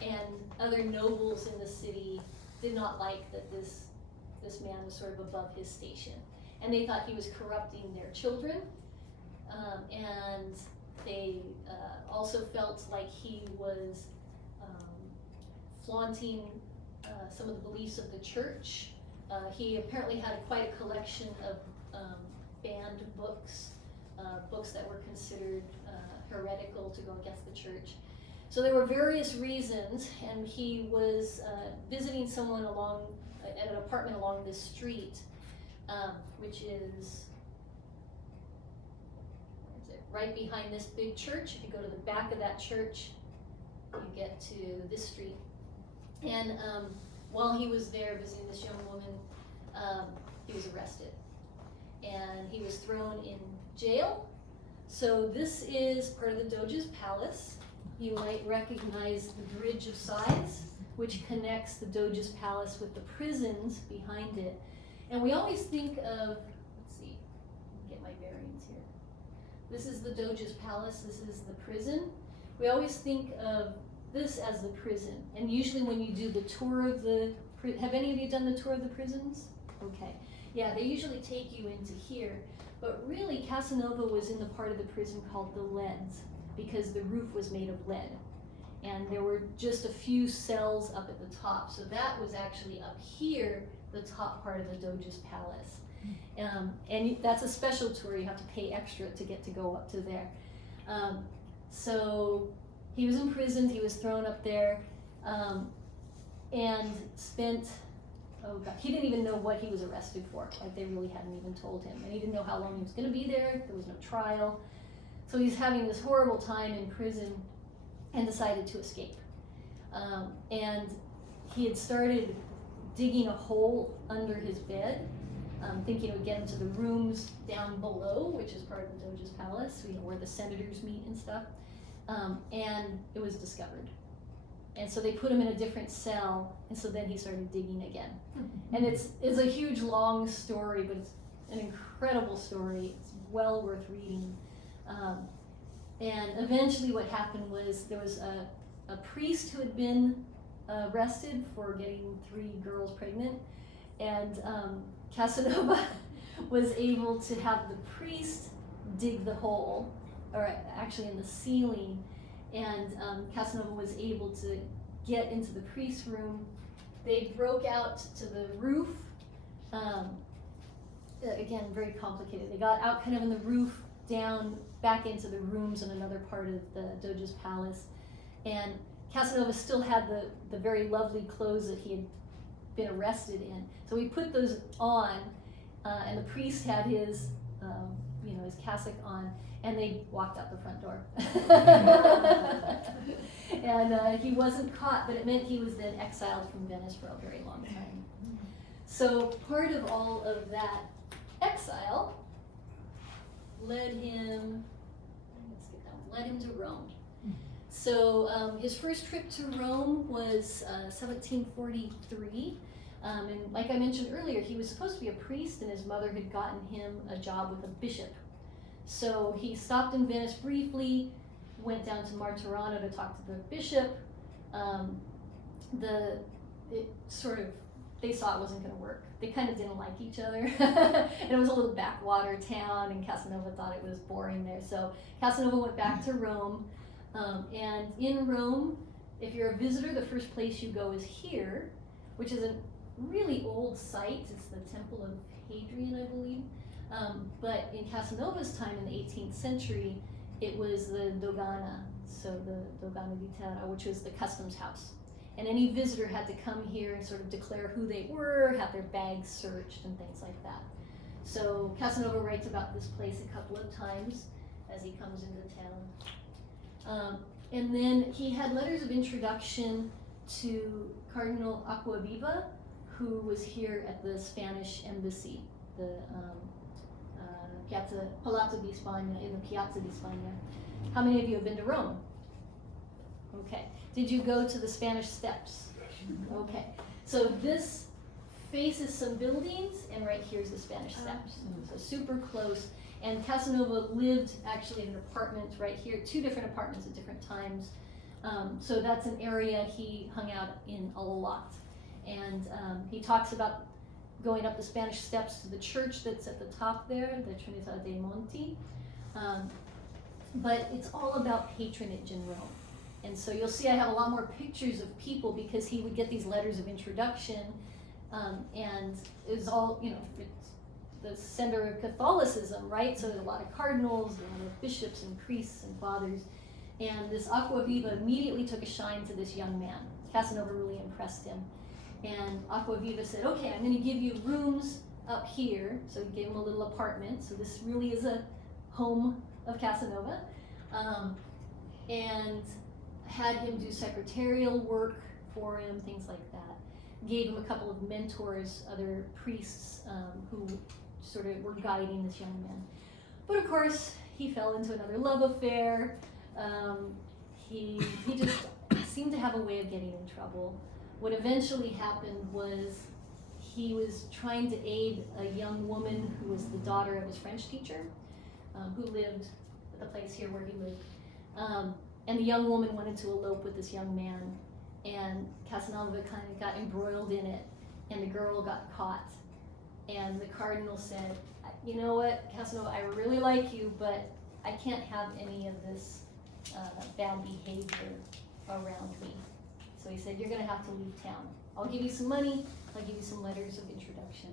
And other nobles in the city did not like that this man was sort of above his station. And they thought he was corrupting their children. And they also felt like he was flaunting some of the beliefs of the church. He apparently had quite a collection of banned books, books that were considered heretical to go against the church. So there were various reasons, and he was visiting someone at an apartment along this street, which is right behind this big church. If you go to the back of that church, you get to this street. And while he was there visiting this young woman, he was arrested. And he was thrown in jail. So this is part of the Doge's palace. You might recognize the Bridge of Sighs, which connects the Doge's palace with the prisons behind it. And we always think of, let's see, get my bearings here. This is the Doge's palace, this is the prison. We always think of this as the prison. And usually when you do the tour of the, have any of you done the tour of the prisons? Okay. Yeah, they usually take you into here. But really, Casanova was in the part of the prison called the leads, because the roof was made of lead. And there were just a few cells up at the top. So that was actually up here, the top part of the Doge's palace. And that's a special tour. You have to pay extra to get to go up to there. So he was imprisoned, he was thrown up there, and spent, oh God, he didn't even know what he was arrested for. Like, they really hadn't even told him. And he didn't know how long he was gonna be there. There was no trial. So he's having this horrible time in prison and decided to escape. And he had started digging a hole under his bed, thinking it would get into the rooms down below, which is part of the Doge's palace, where the senators meet and stuff. And it was discovered. And so they put him in a different cell, and so then he started digging again. And it's a huge, long story, but it's an incredible story. It's well worth reading. And eventually what happened was there was a priest who had been arrested for getting 3 girls pregnant, and Casanova was able to have the priest dig the hole, or actually in the ceiling, and Casanova was able to get into the priest's room. They broke out to the roof. Again, very complicated. They got out kind of in the roof, down back into the rooms in another part of the Doge's palace. And Casanova still had the very lovely clothes that he had been arrested in. So he put those on, and the priest had his, his cassock on, and they walked out the front door. And he wasn't caught, but it meant he was then exiled from Venice for a very long time. So part of all of that exile led him to Rome. So his first trip to Rome was 1743. And like I mentioned earlier, he was supposed to be a priest, and his mother had gotten him a job with a bishop. So he stopped in Venice briefly, went down to Martorano to talk to the bishop. They saw it wasn't going to work. They kind of didn't like each other. And it was a little backwater town, and Casanova thought it was boring there. So Casanova went back to Rome. And in Rome, if you're a visitor, the first place you go is here, which is a really old site. It's the Temple of Hadrian, I believe. But in Casanova's time in the 18th century, it was the Dogana, so the Dogana di Terra, which was the customs house. And any visitor had to come here and sort of declare who they were, have their bags searched, and things like that. So Casanova writes about this place a couple of times as he comes into town. And then he had letters of introduction to Cardinal Acquaviva, who was here at the Spanish embassy, the Palazzo di Spagna, in the Piazza di Spagna. How many of you have been to Rome? Okay. Did you go to the Spanish Steps? Okay. So this faces some buildings, and right here's the Spanish Steps. So super close. And Casanova lived actually in an apartment right here, 2 different apartments at different times. So that's an area he hung out in a lot. And he talks about going up the Spanish Steps to the church that's at the top there, the Trinità dei Monti. But it's all about patronage in Rome. And so you'll see I have a lot more pictures of people, because he would get these letters of introduction, and it was all, it's the center of Catholicism, right? So there's a lot of cardinals, a lot of bishops and priests and fathers. And this Acquaviva immediately took a shine to this young man. Casanova really impressed him. And Acquaviva said, okay, I'm going to give you rooms up here. So he gave him a little apartment. So this really is a home of Casanova. And had him do secretarial work for him, things like that. Gave him a couple of mentors, other priests who sort of were guiding this young man. But of course, he fell into another love affair. He just seemed to have a way of getting in trouble. What eventually happened was he was trying to aid a young woman who was the daughter of his French teacher, who lived at the place here where he lived. And the young woman wanted to elope with this young man, and Casanova kind of got embroiled in it, and the girl got caught. And the cardinal said, you know what, Casanova, I really like you, but I can't have any of this bad behavior around me. So he said, you're gonna have to leave town. I'll give you some money, I'll give you some letters of introduction.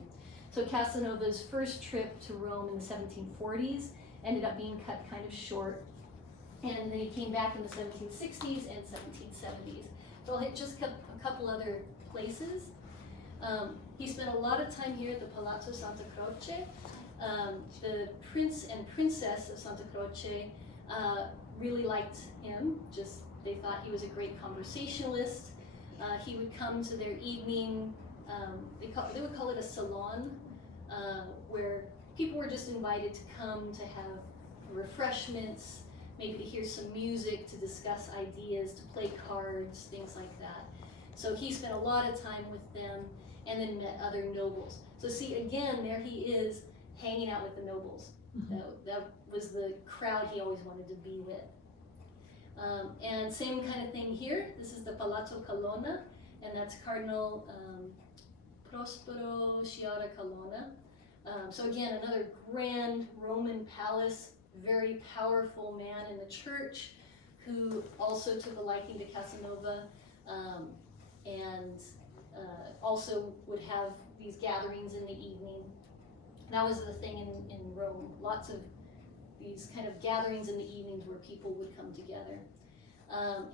So Casanova's first trip to Rome in the 1740s ended up being cut kind of short. And then he came back in the 1760s and 1770s. So I'll hit just a couple other places. He spent a lot of time here at the Palazzo Santa Croce. The prince and princess of Santa Croce really liked him. Just they thought he was a great conversationalist. He would come to their evening, they would call it a salon, where people were just invited to come to have refreshments, maybe to hear some music, to discuss ideas, to play cards, things like that. So he spent a lot of time with them and then met other nobles. So see, again, there he is hanging out with the nobles. That was the crowd he always wanted to be with. And same kind of thing here. This is the Palazzo Colonna, and that's Cardinal Prospero Sciarra Colonna. So again, another grand Roman palace, very powerful man in the church who also took a liking to Casanova, and also would have these gatherings in the evening. That was the thing in Rome, lots of these kind of gatherings in the evenings where people would come together.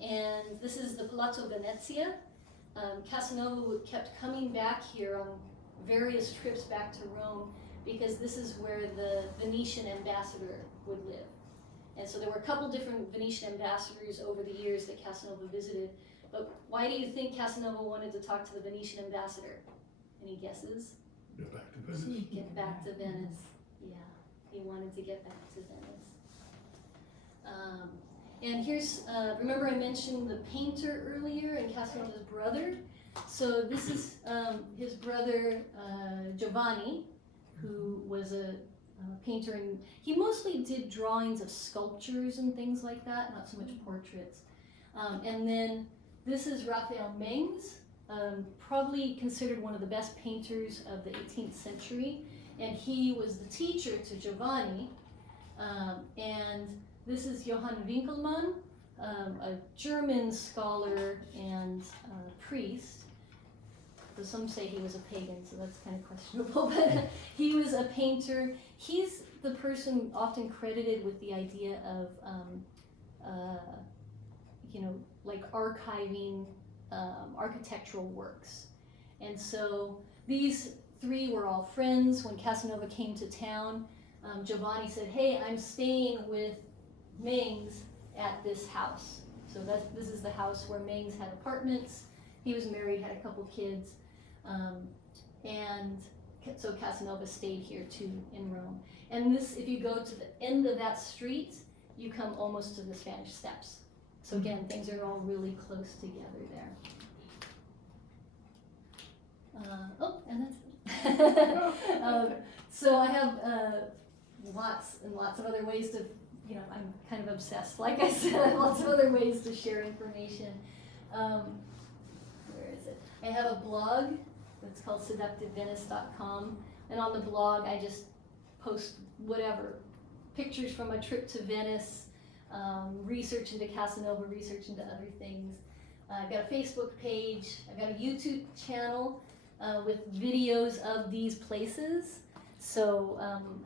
And this is the Palazzo Venezia. Casanova kept coming back here on various trips back to Rome because this is where the Venetian ambassador would live. And so there were a couple different Venetian ambassadors over the years that Casanova visited. But why do you think Casanova wanted to talk to the Venetian ambassador? Any guesses? Get back to Venice. Get back to Venice. Yeah, he wanted to get back to Venice. And here's, remember I mentioned the painter earlier and Casanova's brother? So this is his brother Giovanni, who was a painter, and he mostly did drawings of sculptures and things like that, not so much portraits. And then this is Raphael Mengs, probably considered one of the best painters of the 18th century, and he was the teacher to Giovanni. And this is Johann Winkelmann, a German scholar and priest. So some say he was a pagan, so that's kind of questionable, but he was a painter. He's the person often credited with the idea of, like archiving architectural works. And so these three were all friends. When Casanova came to town, Giovanni said, hey, I'm staying with Mengs at this house. So this is the house where Mengs had apartments. He was married, had a couple kids. And so Casanova stayed here too in Rome. And this, if you go to the end of that street, you come almost to the Spanish Steps. So again, things are all really close together there. And that's it. So I have lots and lots of other ways to, I'm kind of obsessed. Like I said, I have lots of other ways to share information. Where is it? I have a blog that's called seductivevenice.com, and on the blog I just post whatever, pictures from my trip to Venice, research into Casanova, research into other things. I've got a Facebook page, I've got a YouTube channel with videos of these places. So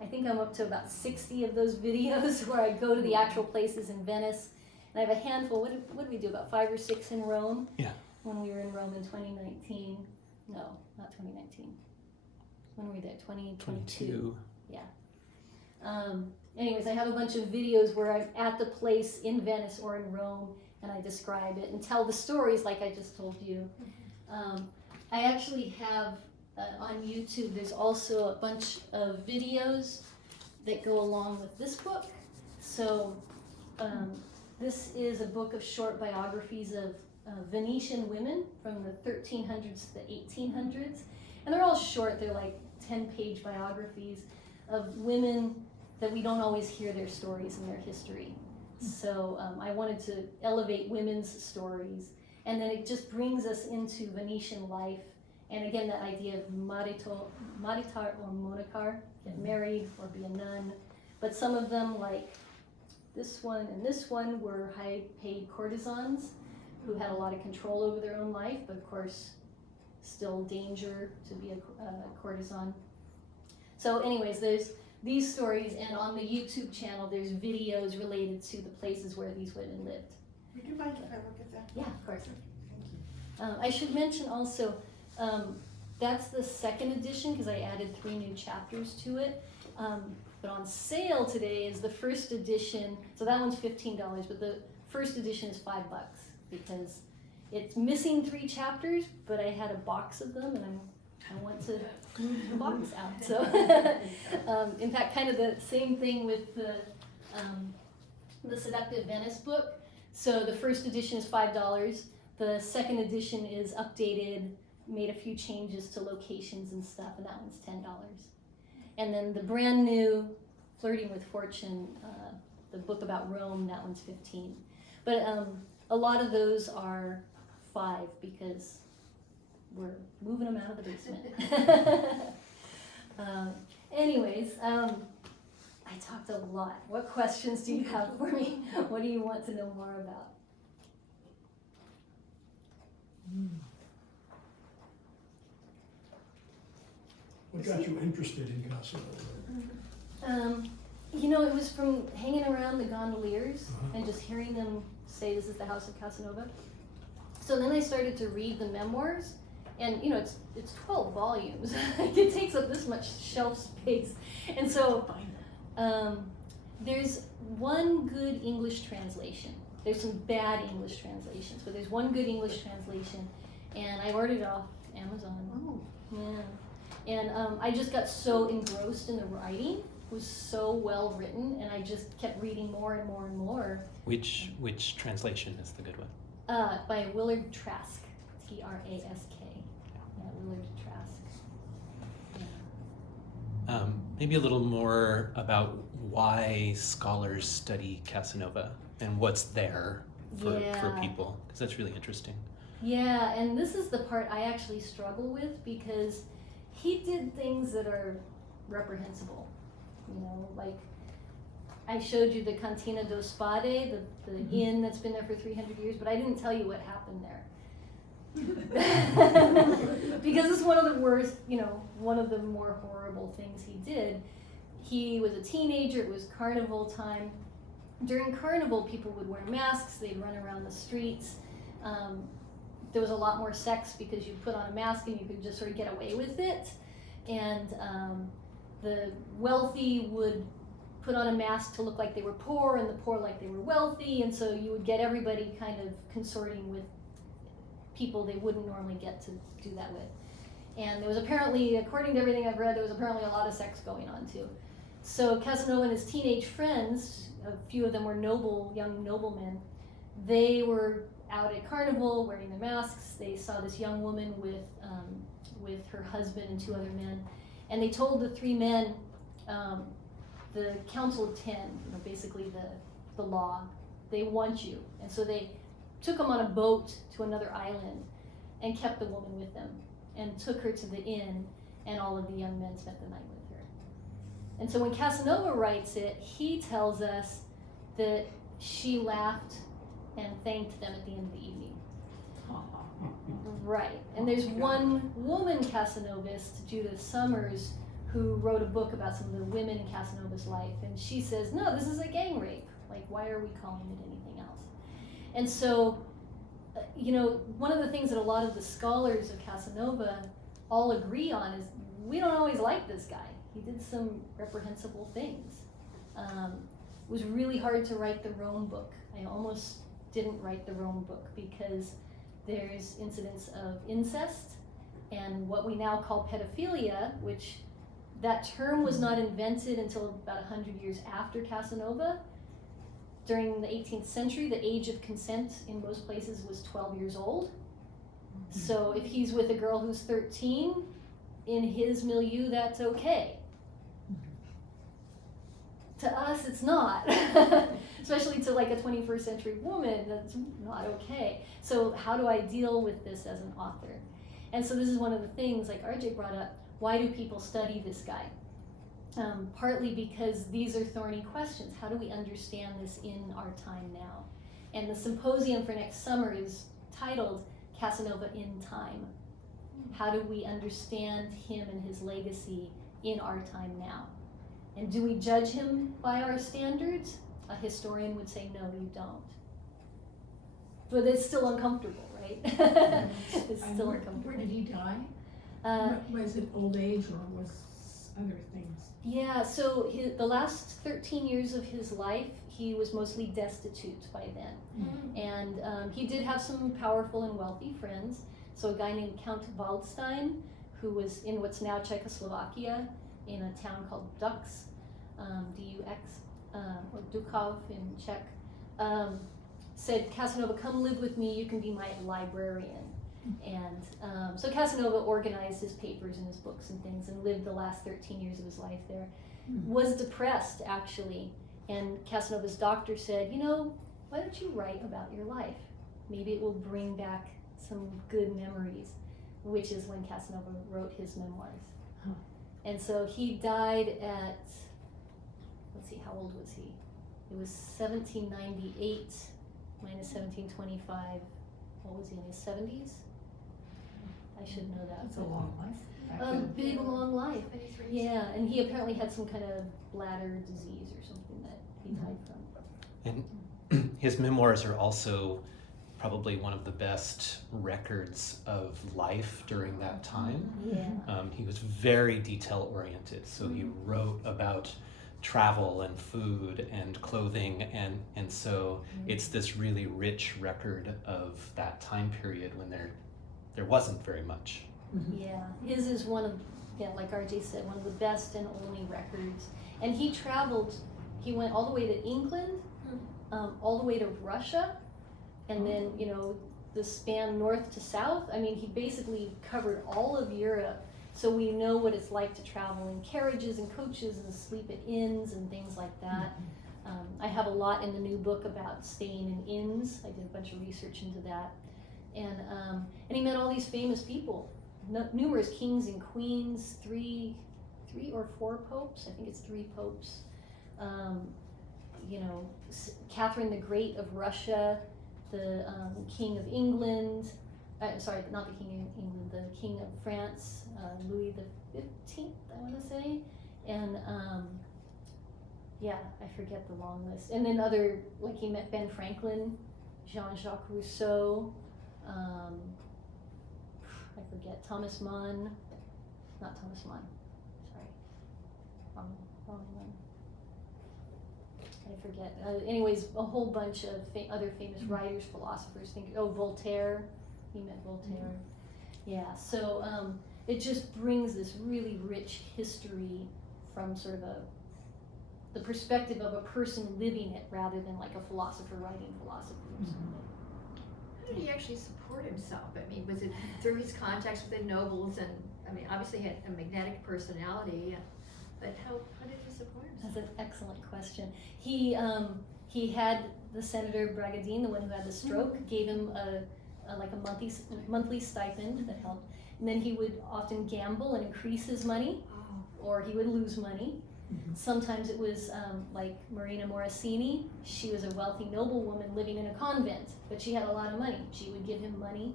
I think I'm up to about 60 of those videos where I go to the actual places in Venice. And I have a handful, what did we do, about 5 or 6 in Rome? Yeah. When we were in Rome in 2019. No, not 2019. When were we there? 2022. Yeah. Anyways, I have a bunch of videos where I'm at the place in Venice or in Rome, and I describe it and tell the stories like I just told you. I actually have on YouTube, there's also a bunch of videos that go along with this book. So this is a book of short biographies of Venetian women from the 1300s to the 1800s. And they're all short, they're like 10-page biographies of women that we don't always hear their stories and their history. So I wanted to elevate women's stories, and then it just brings us into Venetian life. And again, that idea of maritar or monacar, get married or be a nun. But some of them, like this one and this one, were high-paid courtesans who had a lot of control over their own life, but of course, still danger to be a courtesan. So anyways, there's these stories, and on the YouTube channel, there's videos related to the places where these women lived. Would you mind if I look at that? Yeah, of course. Thank you. I should mention also, that's the second edition because I added 3 new chapters to it. But on sale today is the first edition, so that one's $15, but the first edition is $5 because it's missing 3 chapters, but I had a box of them and I want to move the box out. So, in fact, kind of the same thing with the Seductive Venice book. So the first edition is $5. The second edition is updated, made a few changes to locations and stuff, and that one's $10. And then the brand new Flirting with Fortune, the book about Rome, that one's $15. But a lot of those are $5 because we're moving them out of the basement. Anyways, I talked a lot. What questions do you have for me? What do you want to know more about? What got you interested in Casanova? You know, it was from hanging around the gondoliers and just hearing them say this is the house of Casanova. So then I started to read the memoirs, and you know, it's 12 volumes. It takes up this much shelf space. And so there's one good English translation. There's some bad English translations, but there's one good English translation, and I ordered it off Amazon. Oh. Yeah. And I just got so engrossed in the writing. It was so well written, and I just kept reading more and more and more. Which translation is the good one? By Willard Trask, Trask. Yeah, Willard Trask. Yeah. Maybe a little more about why scholars study Casanova and what's there for people, because that's really interesting. Yeah, and this is the part I actually struggle with because he did things that are reprehensible. You know, like I showed you the Cantina do Spade, the inn that's been there for 300 years, but I didn't tell you what happened there. Because it's one of the worst, you know, one of the more horrible things he did. He was a teenager, it was carnival time. During carnival, people would wear masks, they'd run around the streets. There was a lot more sex because you put on a mask and you could just sort of get away with it. And the wealthy would put on a mask to look like they were poor and the poor like they were wealthy. And so you would get everybody kind of consorting with people they wouldn't normally get to do that with. And there was apparently, according to everything I've read, there was apparently a lot of sex going on too. So Casanova and his teenage friends, a few of them were young noblemen, they were out at carnival wearing their masks. They saw this young woman with her husband and 2 other men, and they told the 3 men, the Council of 10, you know, basically the law, they want you. And so they took them on a boat to another island and kept the woman with them and took her to the inn, and all of the young men spent the night with her. And so when Casanova writes it, he tells us that she laughed and thanked them at the end of the evening. Right. And there's one woman Casanovist, Judith Summers, who wrote a book about some of the women in Casanova's life, and she says, no, this is a gang rape. Like, why are we calling it anything else? And so, you know, one of the things that a lot of the scholars of Casanova all agree on is we don't always like this guy. He did some reprehensible things. It was really hard to write the Rome book. I almost didn't write the Rome book because there's incidents of incest and what we now call pedophilia, which that term was not invented until about 100 years after Casanova. During the 18th century, the age of consent in most places was 12 years old. So if he's with a girl who's 13, in his milieu, that's okay. To us, it's not. Especially to like a 21st century woman, that's not okay. So how do I deal with this as an author? And so this is one of the things, like RJ brought up, why do people study this guy? Partly because these are thorny questions. How do we understand this in our time now? And the symposium for next summer is titled Casanova in Time. How do we understand him and his legacy in our time now? And do we judge him by our standards? A historian would say, no, you don't. But it's still uncomfortable, right? It's And still where uncomfortable. did he die? Was it old age or was other things? Yeah, so the last 13 years of his life, he was mostly destitute by then. And he did have some powerful and wealthy friends. So a guy named Count Waldstein, who was in what's now Czechoslovakia, in a town called Dux, D-U-X, or Dukov in Czech, said, Casanova, come live with me, you can be my librarian. And so Casanova organized his papers and his books and things and lived the last 13 years of his life there. Was depressed, actually. And Casanova's doctor said, you know, why don't you write about your life? Maybe it will bring back some good memories, which is when Casanova wrote his memoirs. Huh. And so he died at, let's see, how old was he? It was 1798 minus 1725. What was he, in his 70s? I should know that. That's a long life. Big, long life. 23. Yeah, and he apparently had some kind of bladder disease or something that he died from. And his memoirs are also probably one of the best records of life during that time. Yeah. He was very detail oriented, so he wrote about travel and food and clothing, and so it's this really rich record of that time period when there wasn't very much. Yeah, his is one of, yeah, like RJ said, one of the best and only records. And he traveled, he went all the way to England, all the way to Russia, and then, you know, the span north to south. I mean, he basically covered all of Europe, so we know what it's like to travel in carriages and coaches and sleep at inns and things like that. I have a lot in the new book about staying in inns. I did a bunch of research into that. And he met all these famous people, numerous kings and queens, three or four popes. I think it's 3 popes. You know, Catherine the Great of Russia, the King of England. Sorry, not the King of England, the King of France, Louis the 15th, I want to say. And yeah, I forget the long list. And then other, like he met Ben Franklin, Jean-Jacques Rousseau, I forget, Thomas Mann, not Thomas Mann, sorry, wrong one. I forget. Anyways, a whole bunch of other famous writers, philosophers, thinkers. Oh, Voltaire, he met Voltaire. Yeah, so it just brings this really rich history from sort of the perspective of a person living it rather than like a philosopher writing philosophy or something. How did he actually support himself? I mean, was it through his contacts with the nobles? And I mean, obviously he had a magnetic personality, but how did he support himself? That's an excellent question. He had the Senator Bragadin, the one who had the stroke, gave him a monthly stipend that helped, and then he would often gamble and increase his money, or he would lose money. Sometimes it was like Marina Morosini. She was a wealthy noblewoman living in a convent, but she had a lot of money. She would give him money.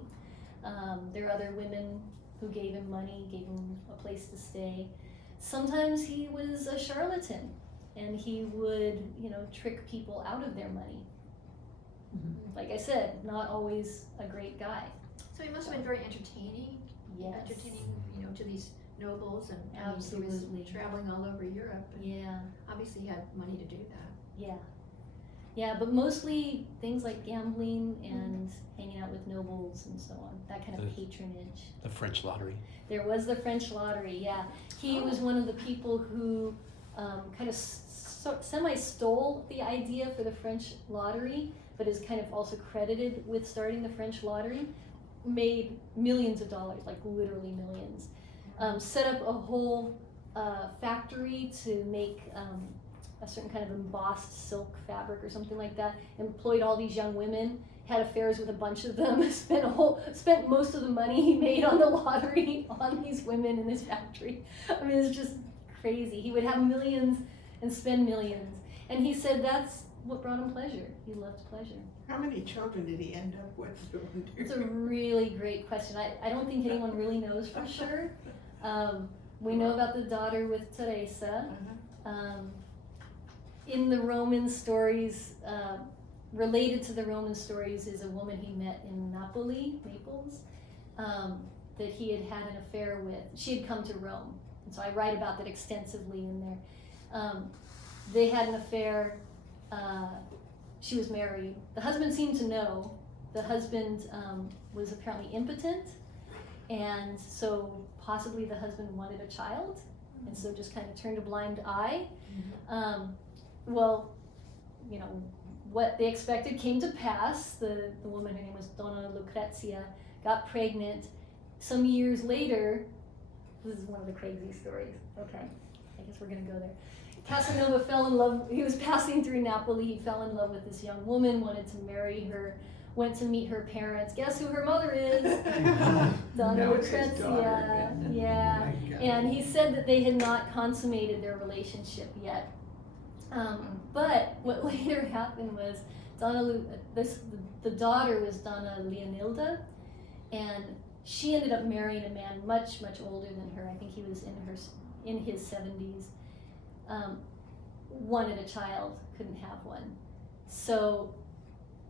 There are other women who gave him money, gave him a place to stay. Sometimes he was a charlatan, and he would, you know, trick people out of their money. Like I said, not always a great guy. So he must have been very entertaining. Yes. Entertaining, you know, to these nobles, and I mean, he Absolutely. was traveling all over Europe. And Yeah. obviously he had money to do that. Yeah. Yeah, but mostly things like gambling and hanging out with nobles and so on. That kind of patronage. The French lottery. There was the French lottery, yeah. He was one of the people who kind of semi-stole the idea for the French lottery, but is kind of also credited with starting the French lottery. Made millions of dollars, like literally millions. set up a whole factory to make a certain kind of embossed silk fabric or something like that, employed all these young women, had affairs with a bunch of them, spent most of the money he made on the lottery on these women in his factory. I mean, it's just crazy. He would have millions and spend millions. And he said that's what brought him pleasure. He loved pleasure. How many children did he end up with? It's a really great question. I don't think anyone really knows for sure. We know about the daughter with Teresa. In the Roman stories, related to the Roman stories is a woman he met in Naples, that he had had an affair with. She had come to Rome, and so I write about that extensively in there. They had an affair. She was married. The husband seemed to know. The husband was apparently impotent, and so possibly the husband wanted a child, and so just kind of turned a blind eye. Well, you know, what they expected came to pass. The woman, her name was Donna Lucrezia, got pregnant. Some years later, this is one of the crazy stories. Okay, I guess we're gonna go there. Casanova fell in love. He was passing through Napoli. He fell in love with this young woman, wanted to marry her, went to meet her parents. Guess who her mother is? Donna Lucrezia. Yeah. And he said that they had not consummated their relationship yet. But what later happened was the daughter was Donna Leonilda, and she ended up marrying a man much, much older than her. I think he was in his 70s. Wanted a child, couldn't have one. So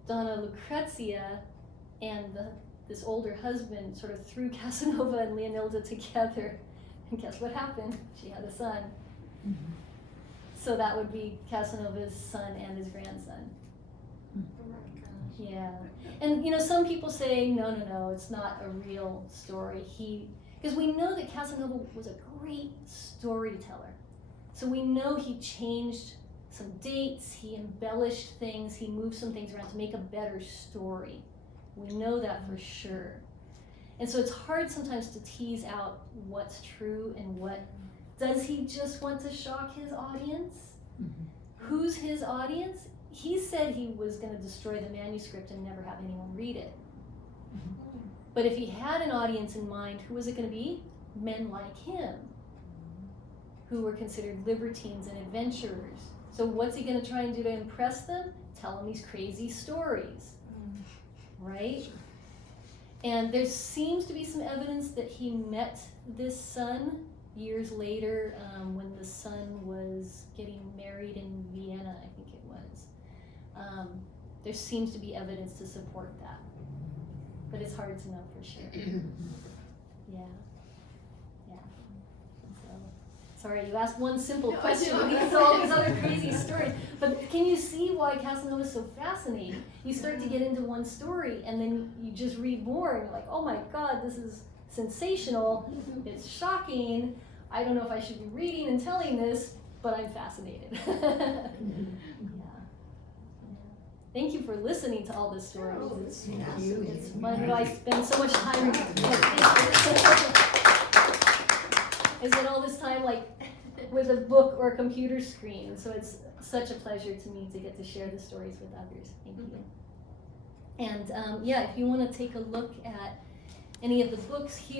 Donna Lucrezia and this older husband sort of threw Casanova and Leonilda together, and guess what happened? She had a son. Mm-hmm. So that would be Casanova's son and his grandson. Oh my gosh. Yeah. And you know, some people say, no, it's not a real story. Because we know that Casanova was a great storyteller. So we know he changed some dates, he embellished things, he moved some things around to make a better story. We know that for sure. And so it's hard sometimes to tease out what's true and what. Does he just want to shock his audience? Mm-hmm. Who's his audience? He said he was going to destroy the manuscript and never have anyone read it. Mm-hmm. But if he had an audience in mind, who was it going to be? Men like him, who were considered libertines and adventurers. So what's he going to try and do to impress them? Tell them these crazy stories, right? And there seems to be some evidence that he met this son years later, when the son was getting married in Vienna, I think it was. There seems to be evidence to support that, but it's hard to know for sure. Yeah. So, sorry, you asked one simple question, but these all these other crazy stories. But can you see why Casanova is so fascinating? You start to get into one story, and then you just read more, and you're like, oh my God, this is sensational, it's shocking. I don't know if I should be reading and telling this, but I'm fascinated. Yeah. Thank you for listening to all this stories. Oh, It's fun. fun. I spend so much time. I spend all this time like with a book or a computer screen, so it's such a pleasure to me to get to share the stories with others. Thank you. And if you want to take a look at any of the books here.